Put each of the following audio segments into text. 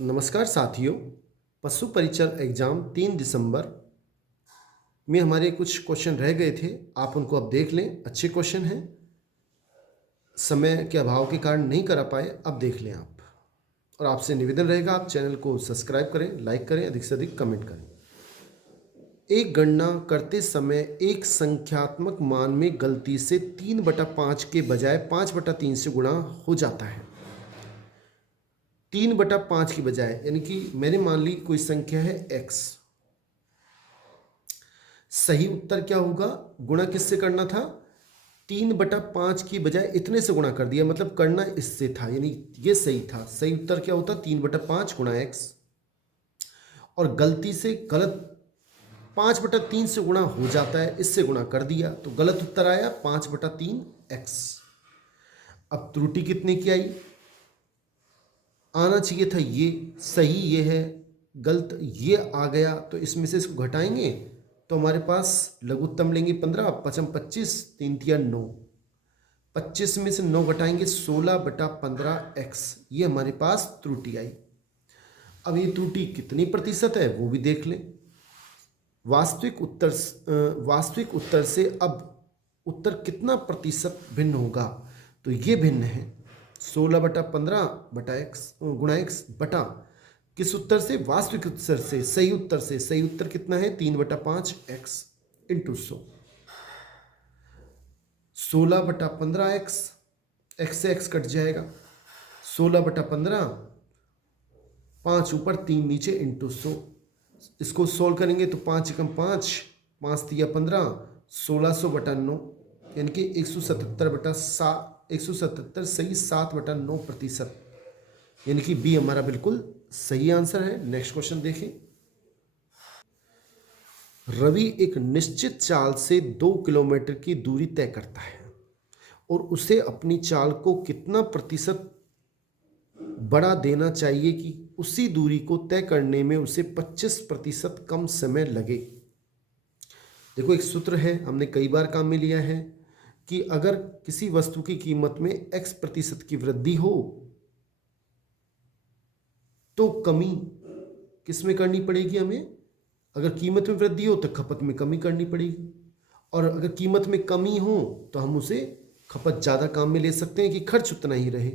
नमस्कार साथियों। पशु परीक्षण एग्ज़ाम 3 दिसंबर में हमारे कुछ क्वेश्चन रह गए थे। आप उनको अब देख लें, अच्छे क्वेश्चन हैं। समय के अभाव के कारण नहीं करा पाए, अब देख लें आप। और आपसे निवेदन रहेगा, आप चैनल को सब्सक्राइब करें, लाइक करें, अधिक से अधिक कमेंट करें। एक गणना करते समय एक संख्यात्मक मान में गलती से 3/5 के बजाय 5/3 से गुणा हो जाता है। 3/5 की बजाय, यानी कि मैंने मान ली कोई संख्या है x। सही उत्तर क्या होगा? गुणा किससे करना था? 3/5 की बजाय इतने से गुणा कर दिया, मतलब करना इससे था, यानी ये सही था। सही उत्तर क्या होता? 3/5 गुणा x। और गलती से गलत 5/3 से गुणा हो जाता है, इससे गुणा कर दिया, तो गलत उत्तर आया 5/3 x। अब त्रुटि कितने की आई? आना चाहिए था ये, सही ये है, गलत ये आ गया, तो इसमें से इसको घटाएंगे तो हमारे पास लघुत्तम लेंगे 15, 5 25, 3 तिया 9। 25 में से 9 घटाएंगे 16/15x। ये हमारे पास त्रुटि आई। अब ये त्रुटि कितनी प्रतिशत है वो भी देख लें। वास्तविक उत्तर से अब उत्तर कितना प्रतिशत भिन्न होगा? तो ये भिन्न है 16/15 गुणा x बटा किस उत्तर से? वास्तविक उत्तर से, सही उत्तर से। सही उत्तर कितना है? 3/5x into 100। 16/15x, x से x कट जाएगा। 16/15, 5 ऊपर 3 नीचे इंटू 100। इसको सोल्व करेंगे तो 5 एकम 5, 5 तिया 15, 1600/9, यानी कि 177 सही 7/9%, यानी कि बी हमारा बिल्कुल सही आंसर है। नेक्स्ट क्वेश्चन देखें। रवि एक निश्चित चाल से 2 किलोमीटर की दूरी तय करता है और उसे अपनी चाल को कितना प्रतिशत बढ़ा देना चाहिए कि उसी दूरी को तय करने में उसे 25% कम समय लगे। देखो, एक सूत्र है, हमने कई बार काम में लिया है कि अगर किसी वस्तु की कीमत में x% की वृद्धि हो तो कमी किस में करनी पड़ेगी हमें? अगर कीमत में वृद्धि हो तो खपत में कमी करनी पड़ेगी, और अगर कीमत में कमी हो तो हम उसे खपत ज़्यादा काम में ले सकते हैं कि खर्च उतना ही रहे।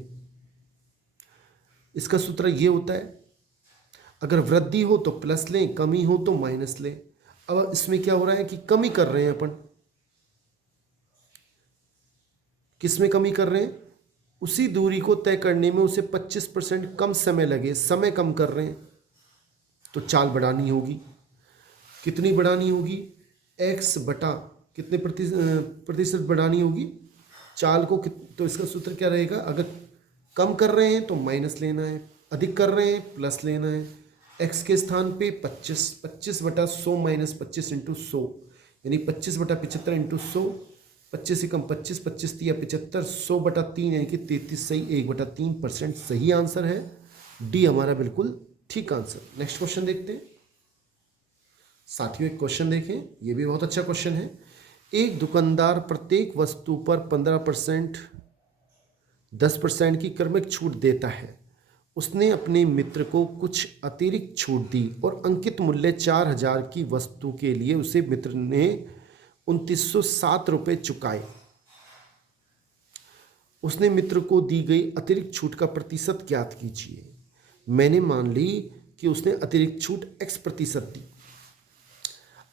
इसका सूत्र ये होता है, अगर वृद्धि हो तो प्लस लें, कमी हो तो माइनस लें। अब इसमें क्या हो रहा है कि कमी कर रहे हैं अपन। किस में कमी कर रहे हैं? उसी दूरी को तय करने में उसे 25% कम समय लगे, समय कम कर रहे हैं, तो चाल बढ़ानी होगी। कितनी बढ़ानी होगी? x बटा कितने प्रतिशत बढ़ानी होगी चाल को? तो इसका सूत्र क्या रहेगा? अगर कम कर रहे हैं तो माइनस लेना है, अधिक कर रहे हैं प्लस लेना है। x के स्थान पे 25/100 माइनस 25 इंटू 100, यानी 25/75 इंटू 100। 25 एकम 25, 25 तिया 75, 100/3 यानी कि 33 सही, 1/3% सही आंसर है। डी हमारा बिल्कुल ठीक आंसर। नेक्स्ट क्वेश्चन देखते हैं साथियों। एक क्वेश्चन देखें, ये भी बहुत अच्छा क्वेश्चन है। एक दुकानदार प्रत्येक वस्तु पर 15%, 10% की क्रमिक छूट देता है। उसने अपने मित्र को कुछ अतिरिक्त छूट दी और अंकित मूल्य 4000 की वस्तु के लिए उसे मित्र ने 2907 रुपये चुकाए। उसने मित्र को दी गई अतिरिक्त छूट का प्रतिशत ज्ञात कीजिए। मैंने मान ली कि उसने अतिरिक्त छूट x% दी।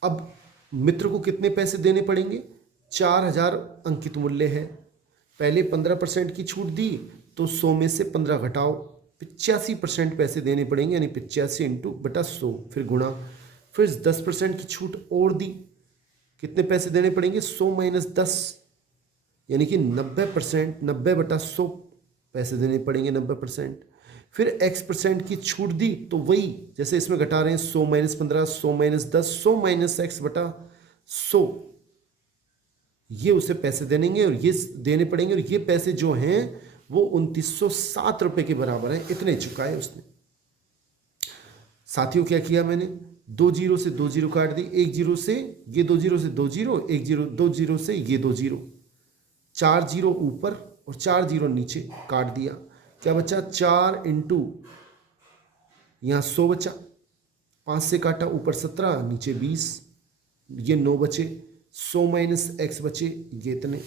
अब मित्र को कितने पैसे देने पड़ेंगे? 4000 अंकित मूल्य है, पहले 15% की छूट दी तो 100 में से 15 घटाओ, 85% पैसे देने पड़ेंगे, यानी 85 इंटू बटा 100, फिर गुणा, फिर 10% की छूट और दी, कितने पैसे देने पड़ेंगे? 100 माइनस 10, यानी कि 90%, 90/100 पैसे देने पड़ेंगे, 90%। फिर x% की छूट दी तो वही जैसे इसमें घटा रहे हैं, 100 माइनस 15, 100 माइनस 10, 100 माइनस x/100, ये उसे पैसे देंगे और ये देने पड़ेंगे, और ये पैसे जो हैं वो 2907 रुपये के बराबर हैं, इतने चुकाए उसने। साथियों, क्या किया मैंने? 2 जीरो से 2 जीरो काट दी, 1 जीरो से ये 2 जीरो से 2 जीरो, 1 जीरो 2 जीरो से ये 2 जीरो, 4 जीरो ऊपर और 4 जीरो नीचे काट दिया। क्या बचा? 4 इंटू यहाँ 100 बचा, 5 से काटा, ऊपर 17 नीचे 20, ये 9 बचे, 100 माइनस एक्स बचे, ये इतने।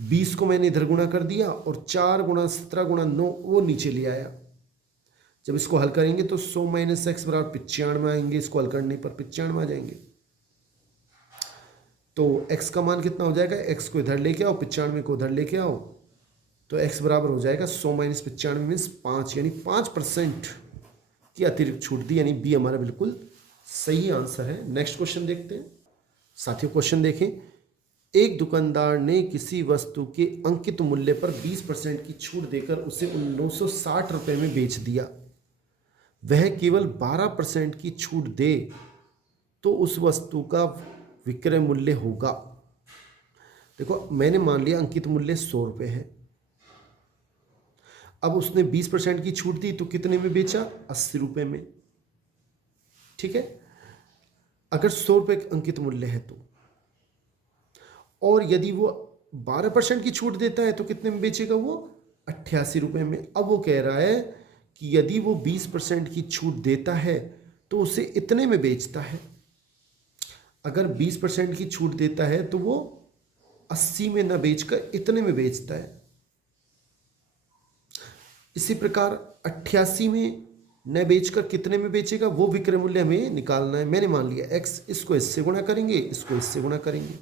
20 को मैंने इधर गुणा कर दिया और 4 गुणा 17 गुणा 9 वो नीचे ले आया। जब इसको हल करेंगे तो 100 माइनस एक्स बराबर 95 आएंगे, इसको हल करने पर 95 आ जाएंगे। तो x का मान कितना हो जाएगा, x को इधर लेके आओ, 95 को उधर लेके आओ, तो x बराबर हो जाएगा 100 माइनस 95 मीन्स 5, यानी 5% की अतिरिक्त छूट दी, यानी बी हमारा बिल्कुल सही आंसर है। नेक्स्ट क्वेश्चन देखते हैं साथियों। क्वेश्चन देखें, एक दुकानदार ने किसी वस्तु के अंकित मूल्य पर 20% की छूट देकर उसे 960 रुपये में बेच दिया। वह केवल 12% की छूट दे तो उस वस्तु का विक्रय मूल्य होगा। देखो मैंने मान लिया अंकित मूल्य 100 रुपये है, अब उसने 20% की छूट दी तो कितने में बेचा, 80 रुपये में। ठीक है, अगर 100 रुपये अंकित मूल्य है तो, और यदि वो 12% की छूट देता है तो कितने में बेचेगा, वो 88 रुपये में। अब वो कह रहा है कि यदि वो 20% की छूट देता है तो उसे इतने में बेचता है। अगर 20% की छूट देता है तो वो 80 में न बेचकर इतने में बेचता है। इसी प्रकार 88 में न बेचकर कितने में बेचेगा, वो विक्रय मूल्य हमें निकालना है। मैंने मान लिया x, इसको इससे गुणा करेंगे, इसको इससे गुणा करेंगे।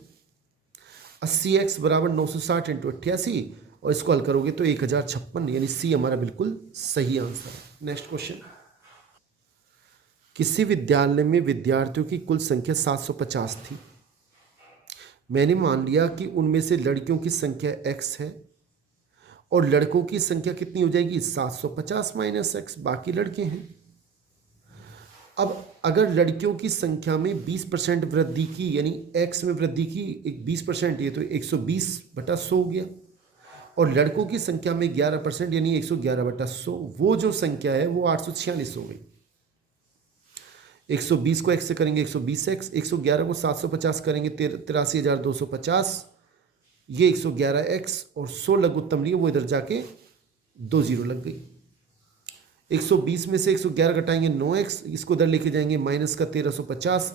80x बराबर 960 इंटू 88, और इसको हल करोगे तो 1056, यानी सी हमारा बिल्कुल सही आंसर है। नेक्स्ट क्वेश्चन, किसी विद्यालय में विद्यार्थियों की कुल संख्या 750 थी। मैंने मान लिया कि उनमें से लड़कियों की संख्या x है और लड़कों की संख्या कितनी हो जाएगी, 750 माइनस एक्स, बाकी लड़के हैं। अब अगर लड़कियों की संख्या में 20% वृद्धि की, यानी x में वृद्धि की 20%, ये तो 120/100 हो गया, और लड़कों की संख्या में 11%, यानी 111/100, वो जो संख्या है वो 846 हो गई। 120 को x से करेंगे 120x, 111 को 750 करेंगे 83,250, ये 111x, और 100 लघुत्तम लिए वो इधर जाके 2 0 लग गई। 120 में से 111 घटाएंगे 9x, इसको इधर लेके जाएंगे माइनस का 1350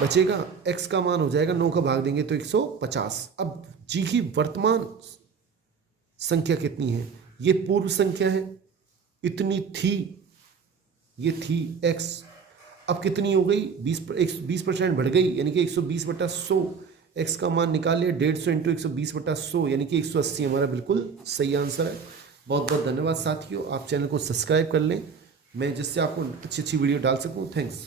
बचेगा, x का मान हो जाएगा 9 का भाग देंगे तो 150। अब जी की वर्तमान संख्या कितनी है, ये पूर्व संख्या है, इतनी थी, ये थी x, अब कितनी हो गई, 20% बढ़ गई, यानी कि 120/100। x का मान निकालिए 150 इंटू 120/100, यानी कि 180 हमारा बिल्कुल सही आंसर है। बहुत बहुत धन्यवाद साथियों, आप चैनल को सब्सक्राइब कर लें, मैं जिससे आपको अच्छी अच्छी वीडियो डाल सकूं। थैंक्स।